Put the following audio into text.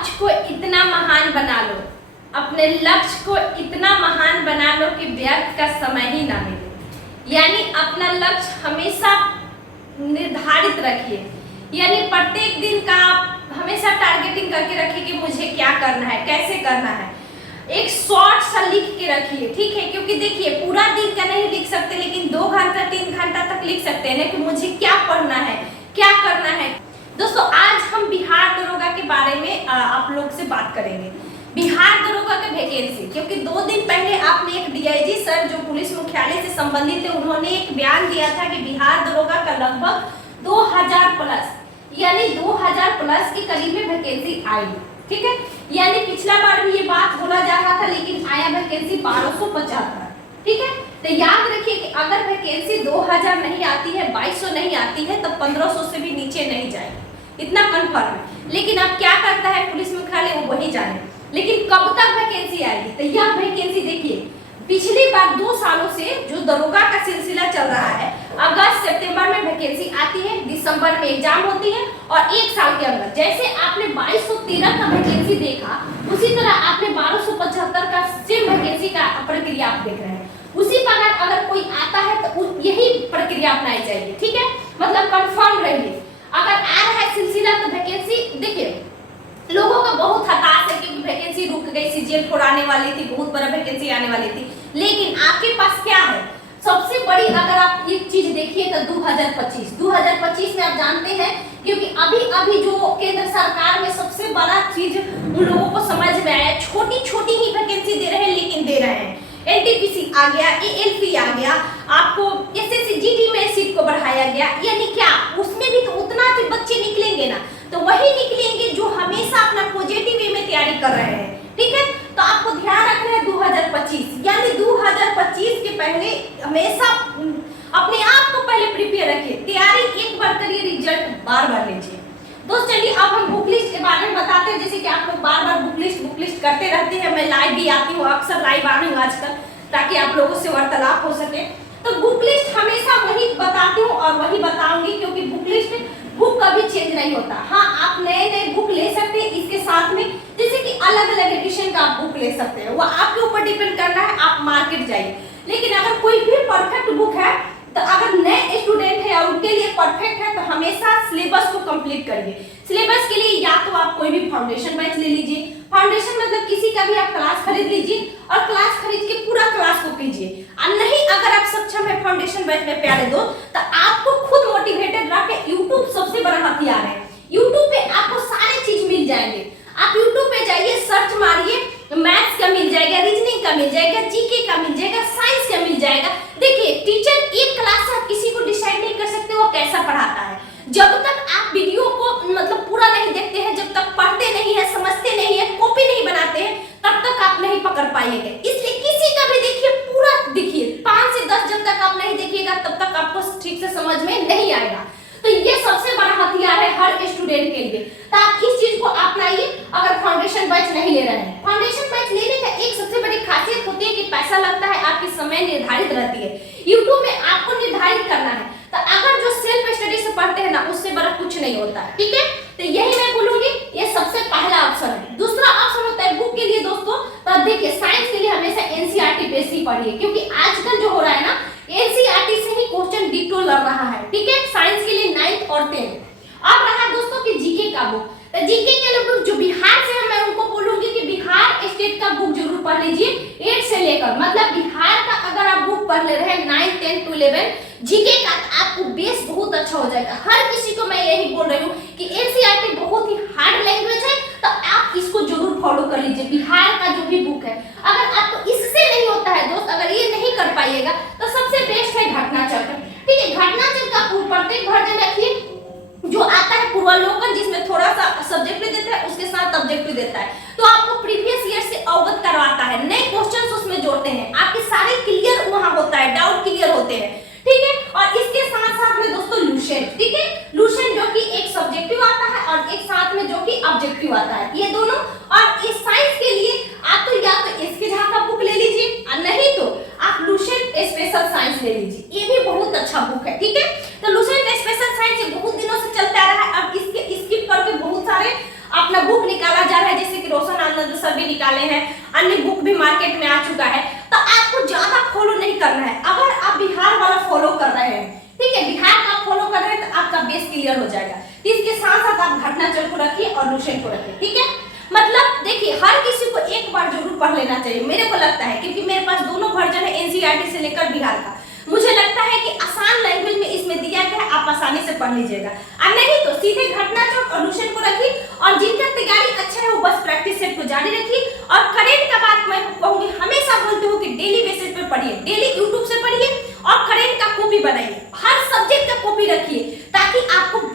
लक्ष्य को इतना महान बना लो, अपने लक्ष्य को इतना महान बना लो कि व्यर्थ का समय ही ना मिले। यानी अपना लक्ष्य हमेशा निर्धारित रखिए, यानी प्रत्येक दिन का आप हमेशा टारगेटिंग करके रखिए कि मुझे क्या करना है, कैसे करना है। एक शॉर्ट सा लिख के रखिए, ठीक है, क्योंकि देखिए पूरा दिन का नहीं लिख सकते, लेकिन 2 घंटा 3 घंटा तक लिख सकते हैं ना कि मुझे क्या पढ़ना है, क्या करना है। दोस्तों आज हम बिहार दरोगा के बारे में आप लोग से बात करेंगे। बिहार दरोगा के वैकेंसी, क्योंकि 2 दिन पहले आपने एक डीआईजी सर जो पुलिस मुख्यालय से संबंधित है, उन्होंने एक बयान दिया था कि बिहार दरोगा का लगभग 2000 प्लस यानी 2000 प्लस के करीब में वैकेंसी आई, ठीक है। यानी पिछला बार भी ये बात बोला जा रहा था, लेकिन आया वैकेंसी 1275, ठीक है। तो याद रखिए कि अगर वैकेंसी 2000 नहीं आती है, 2200 नहीं आती है, तो 1500 से भी नीचे नहीं जाएगी, इतना कंफर्म है। लेकिन अब क्या करता है पुलिस मुख्यालय वो वही जाने, लेकिन कब तक वैकेंसी आएगी। तो यह वैकेंसी देखिए पिछली बार 2 सालों से जो दरोगा का सिलसिला चल रहा है, अगस्त सितंबर में वैकेंसी आती है, दिसंबर में एग्जाम होती है और 1 साल के अंदर जैसे आपने 2213 का वैकेंसी देखा, उसी तरह आपने 1275 का सेम वैकेंसी का प्रक्रिया आप देख रहे हैं। उसी प्रकार अगर कोई आता है तो यही प्रक्रिया अपनाई जाएगी, ठीक है, मतलब कंफर्म रहिए। अगर आ रहा है सिलसिला तो वैकेंसी देखिए लोगों का बहुत हताश है क्योंकि वैकेंसी रुक गई, सीजीएल 4 आने वाली थी, बहुत बड़ा वैकेंसी आने वाली थी, लेकिन आपके पास क्या है सबसे बड़ी। अगर आप एक चीज देखिए तो 2025 में आप जानते हैं, क्योंकि अभी जो केंद्र सरकार में सबसे बड़ा चीज उन लोगों को समझ में आया, छोटी ही वैकेंसी दे रहे हैं, लेकिन दे रहे हैं। एनटीपीसी आ गया, एएलपी आ गया, आपको एसएससी जीडी में सीट को बढ़ाया गया, यानी क्या उसमें भी तो उतना के बच्चे निकलेंगे ना, तो वही निकलेंगे जो हमेशा अपना पॉजिटिव वे में तैयारी कर रहे हैं, ठीक है। तो आपको ध्यान रखना है 2025 यानी 2025 के पहले हमेशा अपने आप को पहले प्रिपेयर रखिए, तैयारी एक बार करिए, रिजल्ट बार लीजिए। दोस्त चलिए अब हम बुक लिस्ट के बारे में बताते हैं। जैसे कि आप लोग बार बुक लिस्ट करते रहते हैं, मैं लाइव भी आती हूँ, अक्सर लाइव आ रही हूँ आजकल, ताकि आप लोगों से वार्तालाप हो सके। तो बुक लिस्ट हमेशा वही बताती हूँ और वही बताऊंगी, क्योंकि बुक कभी चेंज नहीं होता। हाँ आप नए बुक ले सकते हैं इसके साथ में, जैसे कि अलग एडिशन का आप बुक ले सकते हैं, वो आपके ऊपर डिपेंड करना है, आप मार्केट जाइए। लेकिन अगर कोई भी परफेक्ट बुक है, तो अगर नए स्टूडेंट है और उनके लिए परफेक्ट है, तो हमेशा सिलेबस को कंप्लीट करिए। सिलेबस के लिए या तो आप कोई भी फाउंडेशन बैच ले लीजिए, फाउंडेशन मतलब किसी का भी आप क्लास खरीद लीजिए और क्लास खरीद के पूरा क्लास को कीजिए। और नहीं अगर आप सक्षम है फाउंडेशन बैच में प्यारे दो, तो आपको खुद मोटिवेटेड रख के यूट्यूब सबसे बड़ा हथियार है। यूट्यूब पे आपको सारे चीज मिल जाएंगे। आप यूट्यूब पे जाइए, सर्च मारिए, मैथ्स का मिल जाएगा, रीजनिंग का मिल जाएगा, जीके का मिल जाएगा, साइंस का मिल जाएगा। देखिए टीचर एक क्लास से आप किसी को डिसाइड नहीं कर सकते वो कैसा पढ़ाता है। जब तक आप वीडियो को मतलब पूरा नहीं देखते हैं, जब तक पढ़ते नहीं है, समझते नहीं है, कॉपी नहीं बनाते हैं, तब तक आप नहीं पकड़ पाएंगे। इसलिए किसी का भी देखिए पूरा देखिए, 5 से 10 जब तक आप नहीं देखिएगा तब तक आपको ठीक से समझ में नहीं आएगा। तो ये सबसे बड़ा हथियार है हर स्टूडेंट के लिए, तो आप इस चीज को अपनाइए। अगर फाउंडेशन बैच नहीं ले रहे हैं, फाउंडेशन बैच लेने का एक सबसे बड़ी खासियत होती है कि पैसा लगता है, आपकी समय निर्धारित रहती है। यूट्यूब में आपको निर्धारित करना है, तो अगर जो सेल्फ स्टडी से पढ़ते हैं ना, उससे बड़ा कुछ नहीं होता है, ठीक है। तो यही मैं बोलूंगी, ये सबसे पहला ऑप्शन है। दूसरा ऑप्शन होता है बुक के लिए दोस्तों, तो देखिए साइंस के लिए हमेशा एनसीईआरटी बेस ही पढ़िए, क्योंकि आजकल जो हो रहा है ना, एनसीईआरटी से ही क्वेश्चन डिटो लग रहा है, ठीक है, साइंस के लिए 9th और 10th। अब रहा दोस्तों कि जीके का बुक, तो जीके के लिए जो बिहार से है, मैं उनको बोलूंगी कि बिहार स्टेट का बुक जरूर पढ़ लीजिए, 8 से लेकर, मतलब बिहार का अगर आप बुक पढ़ ले रहे हैं 9, 10 to 11 जीके का, आपको बेस बहुत अच्छा हो जाएगा। हर किसी को मैं यही बोल रही हूँ कि एनसीईआरटी बहुत ही हार्ड लैंग्वेज है, तो आप इसको जरूर फॉलो कर लीजिए। बिहार का जो भी बुक है, अगर आपको इससे नहीं होता है दोस्त, अगर ये नहीं कर पाइएगा, तो सबसे बेस्ट है घटना चक्र, ठीक है। घटना चक्र का प्रत्येक वर्जन रखिए, जो आता है पूर्वावलोकन, जिसमें थोड़ा सा सब्जेक्टिव देता है, उसके साथ ऑब्जेक्टिव देता है, तो आपको प्रीवियस ईयर से अवगत करवाता है, नए क्वेश्चंस उसमें जोड़ते हैं, आपके सारे क्लियर वहां होता है, डाउट क्लियर होते हैं, ठीक है। और इसके साथ में दोस्तों लुसेंट, ठीक है, लुसेंट जो कि एक सब्जेक्टिव आता है और एक साथ में जो कि ऑब्जेक्टिव आता है, ये दोनों। और इस साइंस के लिए आप तो या तो इसके जहां का बुक ले लीजिए, और नहीं तो आप लुसेंट स्पेशल साइंस ले लीजिए, ये भी बहुत अच्छा बुक है, ठीक है। तो लुसेंट स्पेशल साइंस बहुत दिनों से चलता रहा है, अब इसके स्किप करके बहुत सारे अपना बुक निकाला जा रहा है, जैसे कि रोशन आनंद सर भी निकाले हैं, अन्य बुक भी मार्केट में आ चुका है। तो आपको ज्यादा फॉलो नहीं करना है, अगर आप बिहार वाला फॉलो कर रहे हैं, ठीक है, बिहार का फॉलो कर रहे हैं तो आपका बेस क्लियर हो जाएगा। इसके साथ साथ आप घटनाचल को रखिए और लुसेंट को रखिए, ठीक है। मतलब देखिए हर किसी को एक बार जरूर पढ़ लेना चाहिए, मेरे को लगता है, क्योंकि मेरे पास दोनों वर्जन है, एनसीईआरटी से लेकर बिहार का। मुझे लगता है कि आसान लैंग्वेज में इसमें दिया गया है, आप आसानी से पढ़ लीजिएगा, और नहीं तो सीधे घटनाचल और लुसेंट को रखिए, और जिनका तैयारी अच्छा है वो बस प्रैक्टिस सेट को जारी रखिए। और करेंट का बात मैं कहूंगी, हमेशा बोलती हूँ कि डेली बेसिस पे पढ़िए, डेली यूट्यूब से पढ़िए और करेंट का कॉपी बनाइए, हर सब्जेक्ट का कॉपी रखिए, ताकि आपको